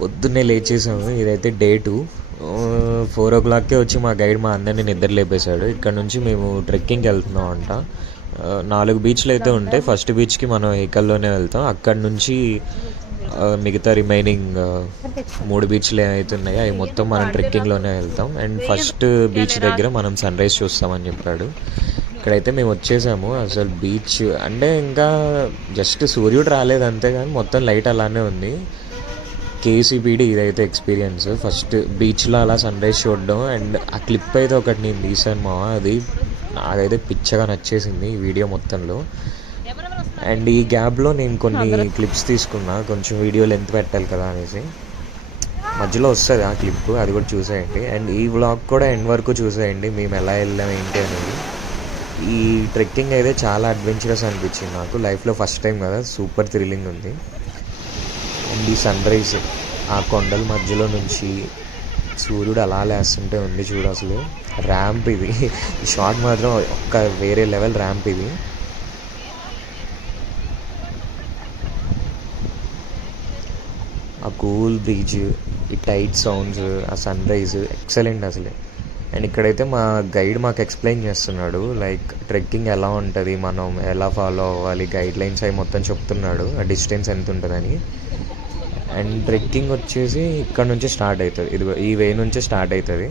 పొద్దున్నే లేచేసాము. ఇదైతే డే 2. 4 o'clockకే వచ్చి మా గైడ్ మా అందరినీ నిద్ర లేపేశాడు. ఇక్కడ నుంచి మేము ట్రెక్కింగ్కి వెళ్తున్నాం అంట. 4 బీచ్లు అయితే ఉంటాయి. ఫస్ట్ బీచ్కి మనం వెహికల్లోనే వెళ్తాం. అక్కడ నుంచి మిగతా రిమైనింగ్ 3 బీచ్లు ఏమైతే ఉన్నాయో అవి మొత్తం మనం ట్రెక్కింగ్లోనే వెళ్తాం. అండ్ ఫస్ట్ బీచ్ దగ్గర మనం సన్ రైజ్ చూస్తామని చెప్పాడు. ఇక్కడైతే మేము వచ్చేసాము. అసలు బీచ్ అంటే ఇంకా జస్ట్ సూర్యుడు రాలేదు అంతే, కానీ మొత్తం లైట్ అలానే ఉంది. కేసీపీడి ఇదైతే ఎక్స్పీరియన్స్. ఫస్ట్ బీచ్లో అలా సన్ రైజ్ చూడడం. అండ్ ఆ క్లిప్ అయితే ఒకటి నేను తీసాను మా, అది నాకైతే పిచ్చగా నచ్చేసింది ఈ వీడియో మొత్తంలో. అండ్ ఈ గ్యాప్లో నేను కొన్ని క్లిప్స్ తీసుకున్నా, కొంచెం వీడియో లెంత్ పెట్టాలి కదా అనేసి. మధ్యలో వస్తుంది ఆ క్లిప్, అది కూడా చూసేయండి. అండ్ ఈ వ్లాగ్ కూడా ఎండ్ వరకు చూసేయండి, మేము ఎలా వెళ్ళాం ఏంటి అనేది. ఈ ట్రెక్కింగ్ అయితే చాలా అడ్వెంచరస్ అనిపించింది నాకు. లైఫ్లో ఫస్ట్ టైం కదా, సూపర్ థ్రిల్లింగ్ ఉంది. అండ్ ఈ సన్ రైజ్ ఆ కొండల మధ్యలో నుంచి సూర్యుడు అలా లేస్తుంటే ఉంది చూడు. అసలు ర్యాంప్ ఇది, ఈ షాట్ మాత్రం ఒక్క వేరే లెవెల్ ర్యాంప్ ఇది. ఆ కూల్ బ్రీజ్, ఈ టైట్ సౌండ్స్, ఆ సన్ రైజ్ ఎక్సలెంట్ అసలు. అండ్ ఇక్కడైతే మా గైడ్ మాకు ఎక్స్ప్లెయిన్ చేస్తున్నాడు, లైక్ ట్రెక్కింగ్ ఎలా ఉంటుంది, మనం ఎలా ఫాలో అవ్వాలి, గైడ్ లైన్స్ అవి మొత్తం చెప్తున్నాడు, ఆ డిస్టెన్స్ ఎంత ఉంటుందని. అండ్ ట్రెక్కింగ్ వచ్చేసి ఇక్కడ నుంచి స్టార్ట్ అవుతుంది, ఇది ఈ వే నుంచి స్టార్ట్ అవుతుంది.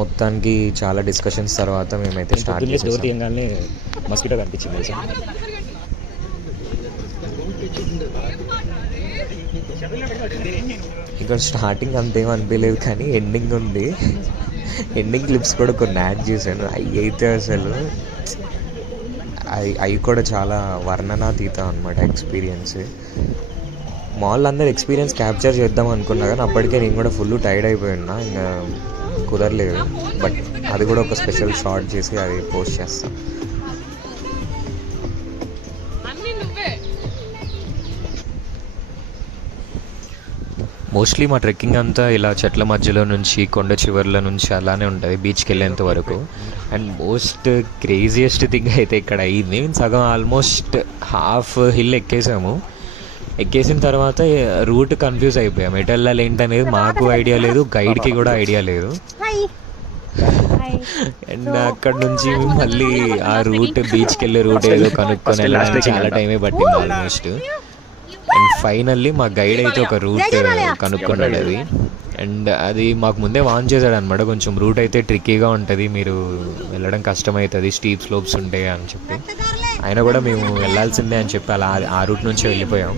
మొత్తానికి చాలా డిస్కషన్స్ తర్వాత మేమైతే స్టార్ట్ చేసాం. మస్కిటో కనిపించింది. ఇక్కడ స్టార్టింగ్ అంతేం అనిపించలేదు, కానీ ఎండింగ్ ఉంది. ఎండింగ్ క్లిప్స్ కూడా కొన్ని యాడ్ చేశాను. అవి అయితే అసలు అవి కూడా చాలా వర్ణనాతీతం అనమాట ఎక్స్పీరియన్స్. మాల్ అందరు ఎక్స్పీరియన్స్ క్యాప్చర్ చేద్దాం అనుకున్నా, కానీ అప్పటికే నేను కూడా ఫుల్ టైర్డ్ అయిపోయినా, ఇంకా కుదరలేదు. బట్ అది కూడా ఒక స్పెషల్ షాట్ చేసి అది పోస్ట్ చేస్తాను. మోస్ట్లీ మా ట్రెక్కింగ్ అంతా ఇలా చెట్ల మధ్యలో నుంచి, కొండ చివర్ల నుంచి అలానే ఉంటుంది బీచ్కి వెళ్ళేంత వరకు. అండ్ మోస్ట్ క్రేజియస్ట్ థింగ్ అయితే ఇక్కడ అయ్యింది. సగం ఆల్మోస్ట్ హాఫ్ హిల్ ఎక్కేసాము. ఎక్కేసిన తర్వాత రూట్ కన్ఫ్యూజ్ అయిపోయాము, ఎటు వెళ్ళాలి ఏంటనేది మాకు ఐడియా లేదు, గైడ్కి కూడా ఐడియా లేదు. అండ్ అక్కడ నుంచి మళ్ళీ ఆ రూట్, బీచ్కి వెళ్ళే రూట్ ఏదో కనుక్కొని వెళ్ళడానికి చాలా టైమే పట్టింది ఆల్మోస్ట్. అండ్ ఫైనల్లీ మా గైడ్ అయితే ఒక రూట్ కనుక్కున్నాడు అది. అండ్ అది మాకు ముందే వార్న్ చేశాడు అనమాట, కొంచెం రూట్ అయితే ట్రిక్కీగా ఉంటుంది, మీరు వెళ్ళడం కష్టమవుతుంది, స్టీప్ స్లోప్స్ ఉంటాయి అని చెప్పి. అయినా కూడా మేము వెళ్ళాల్సిందే అని చెప్పి అలా ఆ రూట్ నుంచి వెళ్ళిపోయాం.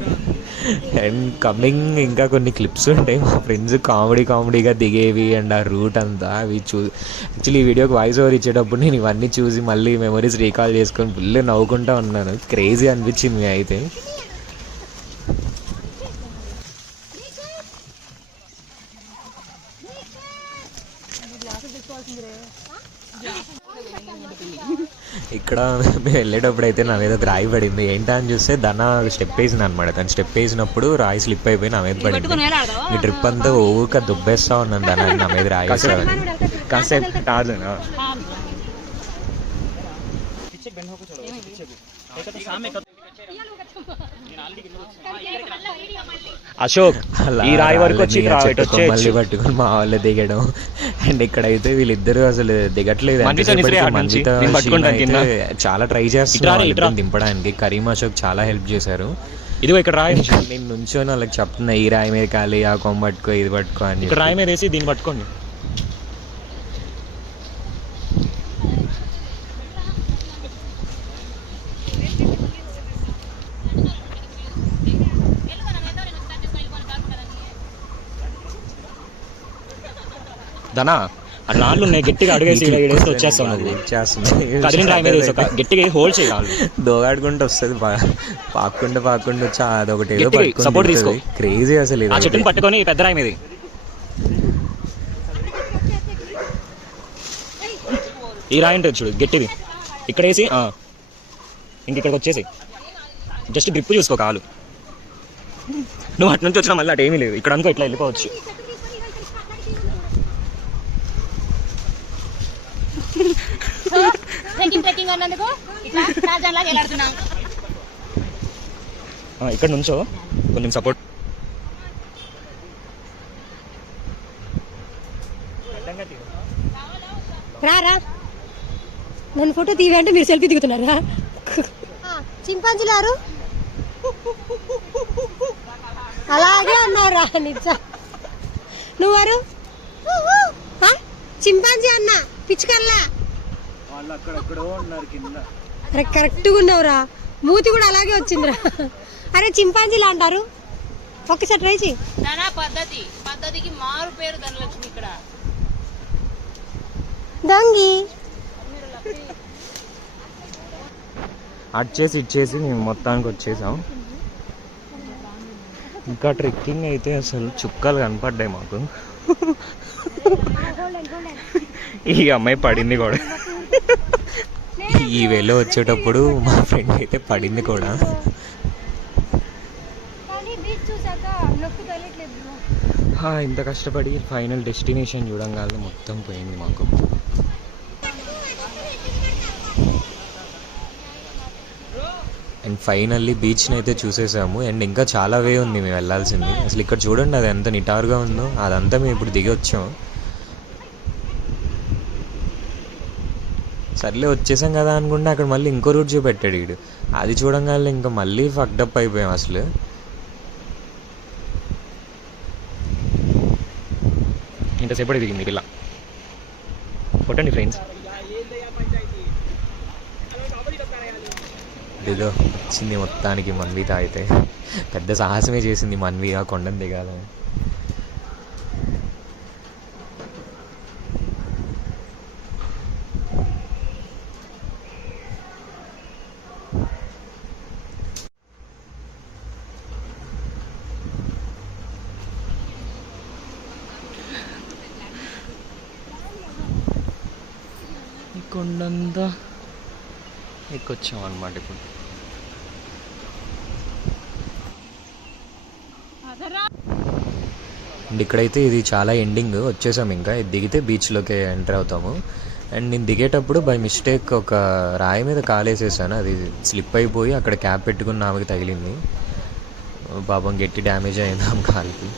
అండ్ కమింగ్ ఇంకా కొన్ని క్లిప్స్ ఉంటాయి మా ఫ్రెండ్స్ కామెడీగా దిగేవి. అండ్ ఆ రూట్ అంతా అవి యాక్చువల్లీ ఈ వీడియోకి వాయిస్ ఓవర్ ఇచ్చేటప్పుడు నేను ఇవన్నీ చూసి మళ్ళీ మెమరీస్ రీకాల్ చేసుకొని ఫుల్ నవ్వుకుంటూ ఉన్నాను. క్రేజీ అనిపించింది అయితే. ఇక్కడ మేము వెళ్ళేటప్పుడు అయితే నా మీద ఒక రాయి పడింది. ఏంటా అని చూస్తే ధన స్టెప్ వేసింది అనమాట. తను స్టెప్ వేసినప్పుడు రాయి స్లిప్ అయిపోయి నా మీద పడింది. ఈ ట్రిప్ అంతా ఊరిక దుబ్బేస్తా ఉన్నాను ధన, నా మీద రాయి వేస్తామని. కాసేపు కాదు అశోక్ ఈ రాయి వరకు వచ్చి మళ్ళీ పట్టుకుని మా వాళ్ళు దిగడం. అండ్ ఇక్కడైతే వీళ్ళిద్దరు అసలు దిగట్లేదు. చాలా ట్రై చేస్తున్నారు దింపడానికి. కరీం, అశోక్ చాలా హెల్ప్ చేశారు. ఇదిగో ఇక్కడ రాయి, నేను నుంచొని వాళ్ళకి చెప్తున్నా ఈ రాయి మీద కాలి, ఆ కొమ్మ పట్టుకో, ఇది పట్టుకో అని. ఇక్కడ రాయి మీద వేసి దీన్ని పట్టుకోండి. ధనా ఆ రాళ్ళు ఉన్నాయి, గట్టిగా అడుగేసి వచ్చేస్తాం. కదిలిన రాయి మీద గట్టిగా హోల్డ్ చేయాలి, దోగాడుకుంటూ వస్తుంది, పాక్కుండా వచ్చి అదొకటి సపోర్ట్ తీసుకో. క్రేజీ అసలు. ఆ చెట్టుని పట్టుకొని పెద్ద రాయి మీద ఈ రాయి ఉంటుంది చూడు గట్టిది, ఇక్కడ వేసి ఇంకిక్కడికి వచ్చేసి జస్ట్ గ్రిప్ చూసుకో కాలు. నువ్వు అటు నుంచి వచ్చినా మళ్ళీ అటు ఏమీ లేదు, ఇక్కడ అనుకో ఇట్లా వెళ్ళిపోవచ్చు. ట్రెక్కింగ్ అన్నందుకు ఇట్లా రాజాలాగా వెళ్ళాడుతున్నాం. ఇక్కడ నుంచో కొంచెం సపోర్ట్. రా నన్ను ఫోటో తీయంటే మీరు సెల్ఫీ దిగుతున్నారా? చింపాంజీలారు అలాగే అన్నారా? నిజ నువ్వారు చింపాంజీ అన్న పిచ్చుకల్లా అరే కరెక్ట్గా ఉన్నావురా. మూతి కూడా అలాగే వచ్చిందిరా. అరే చింపాంజీలా అంటారు. ఒక్కసారి ట్రై చేయి. పద్ధతికి మారు పేరు ధనలక్ష్మి ఇక్కడ. దొంగి అచ్చేసి ఇచ్చేసి మేము మొత్తానికి వచ్చేసాం. ఇంకా ట్రెక్కింగ్ అయితే అసలు చుక్కలు కనపడ్డాయి మాకు. ఈ అమ్మాయి పడింది కూడా. ఈ వేలో వచ్చేటప్పుడు మా ఫ్రెండ్ అయితే పడింది కూడా. ఇంత కష్టపడి ఫైనల్ డెస్టినేషన్ చూడంగానే మొత్తం పోయింది మాకు. అండ్ ఫైనల్లీ బీచ్ని అయితే చూసేసాము. అండ్ ఇంకా చాలా వే ఉంది మేము వెళ్ళాల్సింది. అసలు ఇక్కడ చూడండి అది ఎంత నిటారుగా ఉందో. అదంతా మేము ఇప్పుడు దిగి వచ్చాం. సర్లే వచ్చేసాం కదా అనుకుంటే అక్కడ మళ్ళీ ఇంకో రూట్ చూపెట్టాడు వీడు. అది చూడంగానే ఇంకా మళ్ళీ ఫక్డప్ అయిపోయాం అసలు. ఇంతసేపటి దిగింది ఇలా కొట్టండి ఫ్రెండ్స్. ఇదిగో వచ్చింది మొత్తానికి మన్వి తాగితే. పెద్ద సాహసమే చేసింది మన్వి ఆ కొండను దిగాలని. ఈ కొండంతా ఎక్కొచ్చాం అనమాట ఇప్పుడు. అండ్ ఇక్కడైతే ఇది చాలా ఎండింగ్ వచ్చేసాము. ఇంకా ఇది దిగితే బీచ్లోకి ఎంటర్ అవుతాము. అండ్ నేను దిగేటప్పుడు బై మిస్టేక్ ఒక రాయి మీద కాలేసేసాను. అది స్లిప్ అయిపోయి అక్కడ క్యాప్ పెట్టుకుని ఆమెకి తగిలింది. పాపం గట్టి డ్యామేజ్ అయింది ఆమె కాలికి.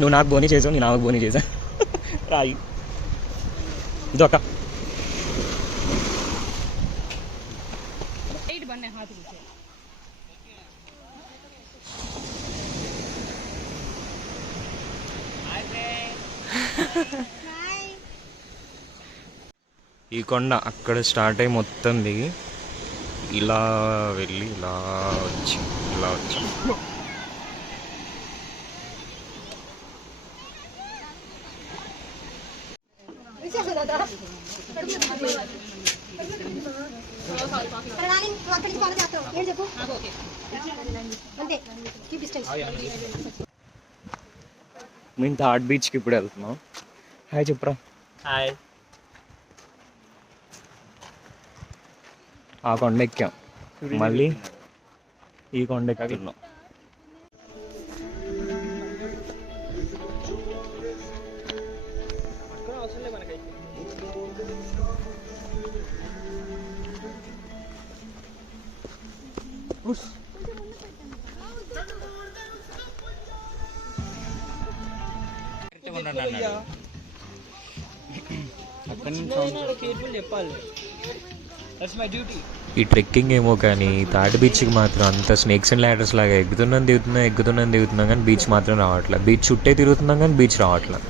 నువ్వు నాకు బోని చేసావు, నేను ఆమెకు బోని చేశా. రాయి ఇది ఒక ఈ కొండ అక్కడ స్టార్ట్ అయ్యి మొత్తం దిగి ఇలా వెళ్ళి ఇలా వచ్చి ఇలా వచ్చి మేము థర్డ్ బీచ్కి ఇప్పుడు వెళ్తున్నాం. హాయ్ చెప్పరా. హాయ్. ఆ కొండ ఎక్కాం, మళ్ళీ ఈ కొండ ఎక్కుతున్నాం. ఈ ట్రెక్కింగ్ ఏమో కానీ థర్డ్ బీచ్కి మాత్రం అంత స్నేక్స్ అండ్ ల్యాడర్స్ లాగా ఎక్కుతున్నాం దిగుతున్నాం కానీ బీచ్ మాత్రం రావట్లేదు. బీచ్ చుట్టే తిరుగుతున్నాం కానీ బీచ్ రావట్లేదు.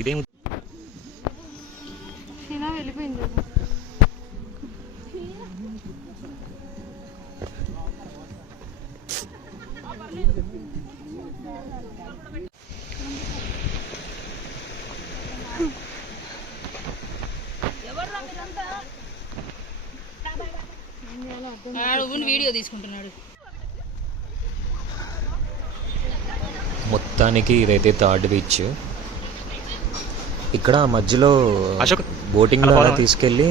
ఇదేం వెళ్ళిపోయింది. వీడియో తీసుకుంటున్నాడు. మొత్తానికి ఇదైతే థర్డ్ బీచ్. ఇక్కడ మధ్యలో అశోక్ బోటింగ్ లాగా తీసుకెళ్ళి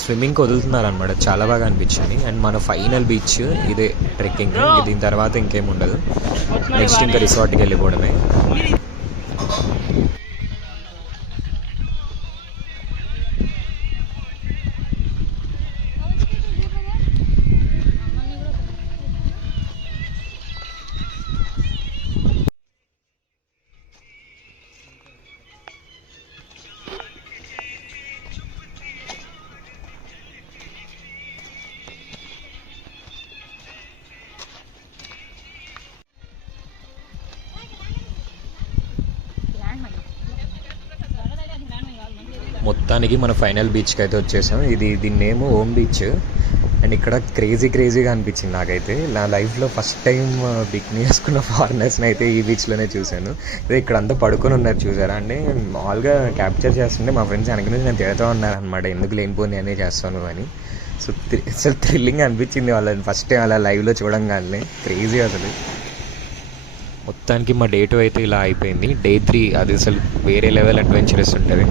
స్విమ్మింగ్కి వదులుతున్నారనమాట, చాలా బాగా అనిపించింది. అండ్ మన ఫైనల్ బీచ్ ఇదే ట్రెక్కింగ్, దీని తర్వాత ఇంకేం ఉండదు, నెక్స్ట్ ఇంకా రిసార్ట్కి వెళ్ళిపోవడమే. మొత్తానికి మన ఫైనల్ బీచ్కి అయితే వచ్చేసాం. దీని నేమ్ ఓమ్ బీచ్. అండ్ ఇక్కడ క్రేజీగా అనిపించింది నాకైతే. నా లైఫ్లో ఫస్ట్ టైం బిక్నీ వేసుకున్న ఫారినర్స్ని అయితే ఈ బీచ్లోనే చూశాను. ఇక్కడ అంతా పడుకొని ఉన్నారు చూసారా అండి. మామూలుగా క్యాప్చర్ చేస్తుంటే మా ఫ్రెండ్స్ వెనక నుంచి నేను తిడుతూ ఉన్నారనమాట, ఎందుకు లేనిపోయింది అనే చేస్తాను అని. సో అసలు థ్రిల్లింగ్ అనిపించింది వాళ్ళని ఫస్ట్ టైం అలా లైవ్లో చూడంగానే. క్రేజీ అసలు. మొత్తానికి మా డే 2 అయితే ఇలా అయిపోయింది. డే 3 అది అసలు వేరే లెవెల్ అడ్వెంచరస్ ఉంటుంది.